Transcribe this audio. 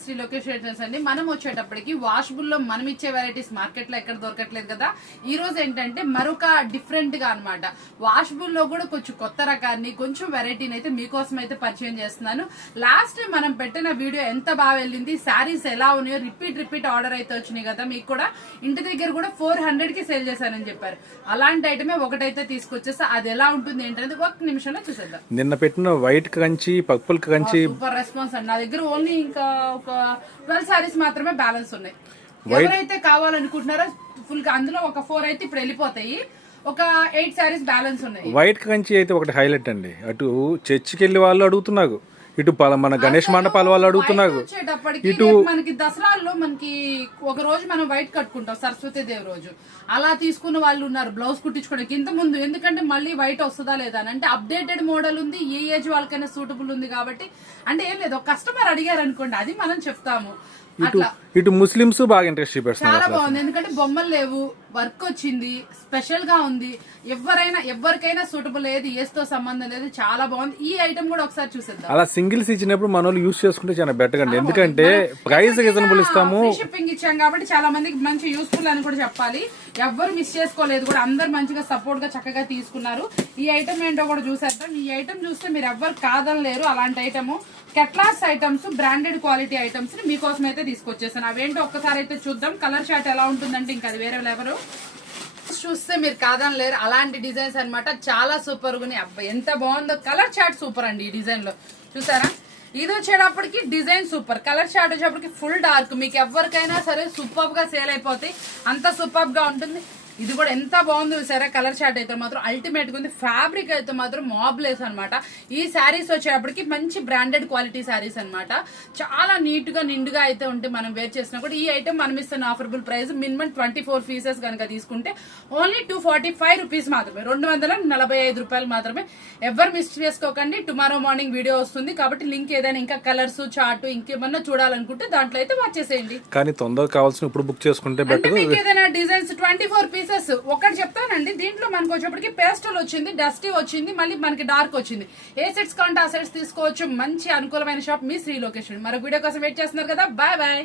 శ్రీ లోకేష్ అండి. మనం వచ్చేటప్పటికి వాషబుల్ లో మనం ఇచ్చే వెరైటీస్ మార్కెట్ లో ఎక్కడ దొరకట్లేదు కదా. ఈ రోజు ఏంటంటే మరొక డిఫరెంట్ గా అనమాట, వాషబుల్ లో కూడా కొంచెం కొత్త రకాన్ని కొంచెం వెరైటీని అయితే మీకోసం అయితే పరిచయం చేస్తున్నాను. లాస్ట్ టైం మనం పెట్టిన వీడియో ఎంత బాగా వెళ్ళింది, శారీస్ ఎలా ఉన్నాయో రిపీట్ ఆర్డర్ అయితే వచ్చినాయి కదా. మీకు కూడా ఇంటి దగ్గర కూడా 400 కి సేల్ చేశానని చెప్పారు. అలాంటి ఐటమే ఒకటైతే తీసుకొచ్చేస్తా. అది ఎలా ఉంటుంది ఏంటనేది ఒక నిమిషంలో చూసేద్దాం. నిన్న పెట్టిన white Kanchi purple Kanchi super response అండి. నా దగ్గర ఓన్లీ ఇంకా ఒక 12 సారీస్ మాత్రమే బ్యాలెన్స్ ఉన్నాయి. ఎవరైతే కావాలనుకుంటున్నారో ఫుల్ గా అందులో ఒక 4 అయితే ఇప్పుడు వెళ్ళిపోతాయి. ఒక 8 సారీస్ బ్యాలెన్స్ ఉన్నాయి. వైట్ కంచి అయితే ఒకటి హైలైట్ అండి. అటు చర్చికి వెళ్ళి వాళ్ళు అడుగుతున్నారు, ఇటు మన గణేష్ మండపాల వాళ్ళు అడుగుతున్నారు. ఇటు మనకి దసరాల్లో మనకి ఒక రోజు మనం వైట్ కట్టుకుంటాం, సరస్వతి దేవి రోజు. అలా తీసుకున్న వాళ్ళు ఉన్నారు బ్లౌజ్ కుట్టించుకోవడానికి ఇంత ముందు. ఎందుకంటే మళ్ళీ వైట్ వస్తుందా లేదా అని, అంటే అప్డేటెడ్ మోడల్ ఉంది, ఏ ఏజ్ వాళ్ళకైనా సూటబుల్ ఉంది కాబట్టి. అంటే ఏం లేదు, ఒక కస్టమర్ అడిగారు అనుకోండి, అది మనం చెప్తాము. ఇటు ముస్లిమ్స్ బాగా ఇంట్రెస్ట్ చూపిస్తున్నారు. చాలా బాగుంది, ఎందుకంటే బొమ్మలు లేవు, వర్క్ వచ్చింది, స్పెషల్ గా ఉంది. ఎవరికైనా సూటబుల్, ఏది ఏస్తో సంబంధం లేదు, చాలా బాగుంది. ఈ ఐటమ్ కూడా ఒకసారి చూసేద్దాం. అలా సింగిల్స్ ఇచ్చినప్పుడు మన వాళ్ళు యూస్ చేసుకుంటే చాలా బెటర్ అండి. ఎందుకంటే ప్రైస్ రీజనబుల్ ఇస్తాము, షిప్పింగ్ ఇచ్చాం కాబట్టి చాలా మందికి మంచి యూస్ఫుల్ అని కూడా చెప్పాలి. ఎవ్వరు మిస్ చేసుకోలేదు కూడా, అందరు మంచిగా సపోర్ట్ గా చక్కగా తీసుకున్నారు. ఈ ఐటమ్ ఏంటో కూడా చూసేద్దాం. ఈ ఐటమ్ చూస్తే మీరు ఎవ్వరు కాదనలేరు. అలాంటి ఐటమ్ కెట్లాస్ ఐటమ్స్, బ్రాండెడ్ క్వాలిటీ ఐటమ్స్ ని మీకోసం అయితే తీసుకొచ్చేసాను. అవేంటో ఒక్కసారి అయితే చూద్దాం. కలర్ చార్ట్ ఎలా ఉంటుందంటే ఇంకా అది వేరే ఎవరు చూస్తే మీరు కాదనలేరు. అలాంటి డిజైన్స్ అనమాట, చాలా సూపర్ గా ఉన్నాయి. అబ్బాయి ఎంత బాగుందో, కలర్ చార్ట్ సూపర్ అండి. ఈ డిజైన్ లో చూసారా, ఇది వచ్చేటప్పటికి డిజైన్ సూపర్, కలర్ చార్ట్ వచ్చేటప్పటికి ఫుల్ డార్క్. మీకు ఎవరికైనా సరే సూపర్ గా సేల్ అయిపోతాయి, అంత సూపర్ గా ఉంటుంది. ఇది కూడా ఎంత బాగుంది సరే. కలర్ చార్ట్ అయితే మాత్రం అల్టిమేట్ గా ఉంది. ఫ్యాబ్రిక్ అయితే మాత్రం మాబ్లెస్ అనమాట. ఈ శారీస్ వచ్చేటప్పటికి మంచి బ్రాండెడ్ క్వాలిటీ శారీస్ అనమాట. చాలా నీట్ గా నిండుగా అయితే ఉంటే మనం వేర్ చేసినా కూడా. ఈ ఐటమ్ మనం ఇస్తున్న ఆఫరబుల్ ప్రైస్ మినిమం 24 పీసెస్ కనుక తీసుకుంటే ఓన్లీ 245 రూపీస్ మాత్రమే, 245 రూపాయలు మాత్రమే. ఎవరు మిస్ చేసుకోకండి. టుమారో మార్నింగ్ వీడియో వస్తుంది కాబట్టి లింక్ ఏదైనా ఇంకా కలర్స్ చార్ట్ ఇంకేమన్నా చూడాలనుకుంటే దాంట్లో అయితే వాచ్ చేసేయండి. కానీ తొందరగా కావాల్సిన ఇప్పుడు బుక్ చేసుకుంటే బెటర్. మీకు ఏదైనా డిజైన్స్ 24 పీసెస్ ఒకటి చెప్తానండి. దీంట్లో మనకు వచ్చేప్పటికి పేస్టల్ వచ్చింది, డస్టీ వచ్చింది, మళ్ళీ మనకి డార్క్ వచ్చింది. ఏ సెట్స్ కావాలంటే ఆ సెట్స్ తీసుకోవచ్చు. మంచి అనుకూలమైన షాప్ మీ శ్రీ లొకేషన్. మరొక వీడియో కోసం వెయిట్ చేస్తున్నారు కదా. Bye bye.